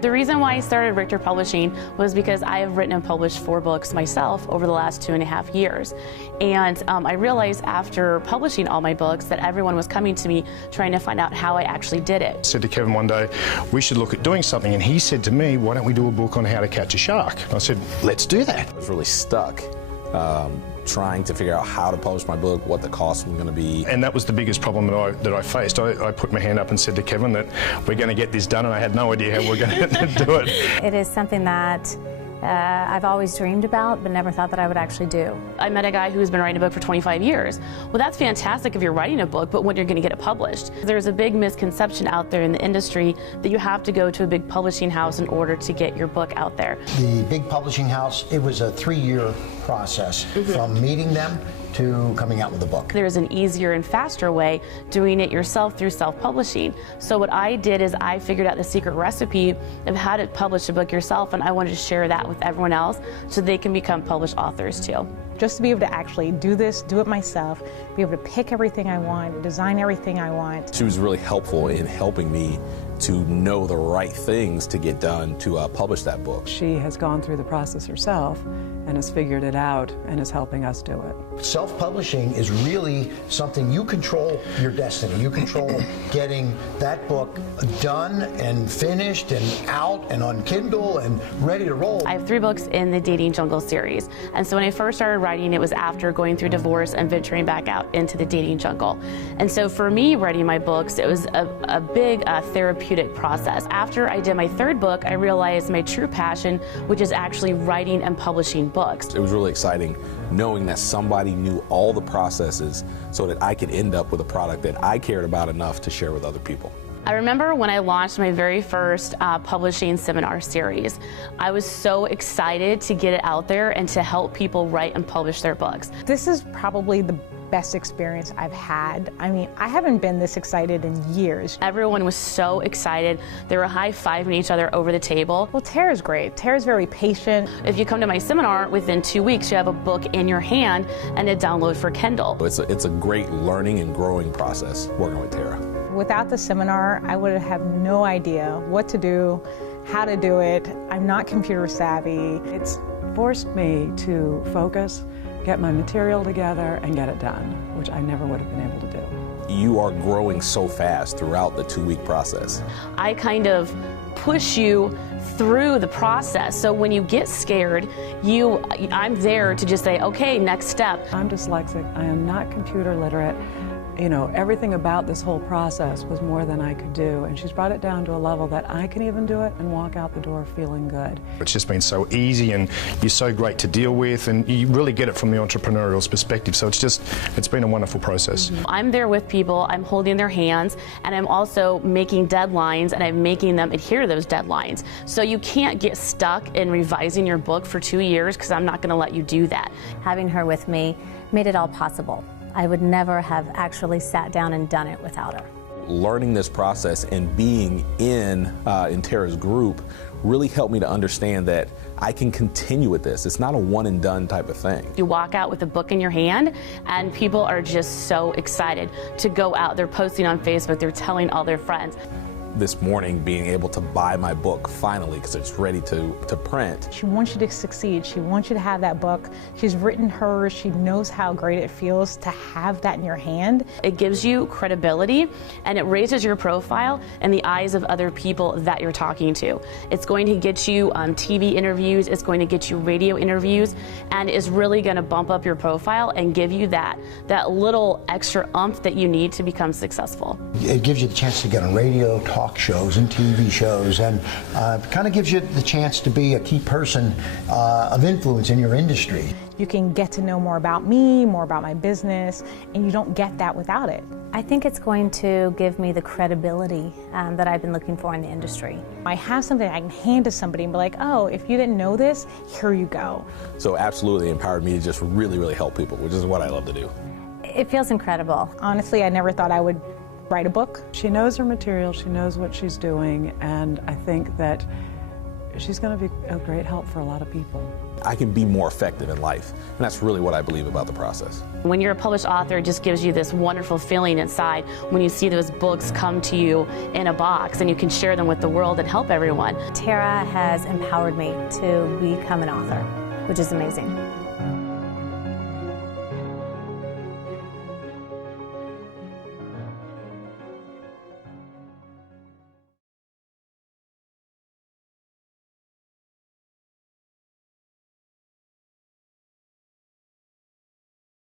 The reason why I started Richter Publishing was because I have written and published 4 books myself over the last 2.5 years. And I realized after publishing all my books that everyone was coming to me trying to find out how I actually did it. I said to Kevin one day, we should look at doing something, and he said to me, why don't we do a book on how to catch a shark? I said, let's do that. I was really stuck trying to figure out how to publish my book, what the cost was going to be. And that was the biggest problem that I faced. I put my hand up and said to Kevin that we're going to get this done, and I had no idea how we're going to do it. It is something that I've always dreamed about, but never thought that I would actually do. I met a guy who's been writing a book for 25 years. Well, that's fantastic if you're writing a book, but when you're going to get it published. There's a big misconception out there in the industry that you have to go to a big publishing house in order to get your book out there. The big publishing house, it was a 3-year process from meeting them to coming out with a book. There's an easier and faster way doing it yourself through self-publishing. So what I did is I figured out the secret recipe of how to publish a book yourself, and I wanted to share that with everyone else so they can become published authors too. Just to be able to actually do this, do it myself, be able to pick everything I want, design everything I want. She was really helpful in helping me to know the right things to get done to publish that book. She has gone through the process herself and has figured it out and is helping us do it. Self-publishing is really something you control your destiny. You control getting that book done and finished and out and on Kindle and ready to roll. I have 3 books in the Dating Jungle series. And so when I first started writing, it was after going through divorce and venturing back out into the dating jungle. And so for me, writing my books, it was a big therapeutic process. After I did my 3rd book, I realized my true passion, which is actually writing and publishing books. It was really exciting knowing that somebody knew all the processes so that I could end up with a product that I cared about enough to share with other people. I remember when I launched my very first publishing seminar series. I was so excited to get it out there and to help people write and publish their books. This is probably the best experience I've had. I mean, I haven't been this excited in years. Everyone was so excited. They were high-fiving each other over the table. Well, Tara's great. Tara's very patient. If you come to my seminar, within 2 weeks you have a book in your hand and a download for Kindle. It's a great learning and growing process working with Tara. Without the seminar, I would have no idea what to do, how to do it. I'm not computer savvy. It's forced me to focus, get my material together, and get it done, which I never would have been able to do. You are growing so fast throughout the 2-week process. I kind of push you through the process. So when you get scared, I'm there to just say, okay, next step. I'm dyslexic. I am not computer literate. You know, everything about this whole process was more than I could do, and she's brought it down to a level that I can even do it and walk out the door feeling good. It's just been so easy, and you're so great to deal with, and you really get it from the entrepreneurial perspective. So it's been a wonderful process. I'm there with people, I'm holding their hands, and I'm also making deadlines, and I'm making them adhere to those deadlines. So you can't get stuck in revising your book for 2 years, because I'm not going to let you do that. Having her with me made it all possible. I would never have actually sat down and done it without her. Learning this process and being in Tara's group really helped me to understand that I can continue with this. It's not a one and done type of thing. You walk out with a book in your hand and people are just so excited to go out. They're posting on Facebook, they're telling all their friends. This morning, being able to buy my book finally because it's ready to print. She wants you to succeed. She wants you to have that book. She's written hers. She knows how great it feels to have that in your hand. It gives you credibility and it raises your profile in the eyes of other people that you're talking to. It's going to get you TV interviews, it's going to get you radio interviews, and is really going to bump up your profile and give you that little extra oomph that you need to become successful. It gives you the chance to get on radio, talk shows and TV shows, and kind of gives you the chance to be a key person of influence in your industry. You can get to know more about me, more about my business, and you don't get that without it. I think it's going to give me the credibility that I've been looking for in the industry. I have something I can hand to somebody and be like, oh, if you didn't know this, here you go. So absolutely empowered me to just really, really help people, which is what I love to do. It feels incredible. Honestly, I never thought I would write a book. She knows her material, she knows what she's doing, and I think that she's going to be a great help for a lot of people. I can be more effective in life, and that's really what I believe about the process. When you're a published author, it just gives you this wonderful feeling inside when you see those books come to you in a box and you can share them with the world and help everyone. Tara has empowered me to become an author, which is amazing.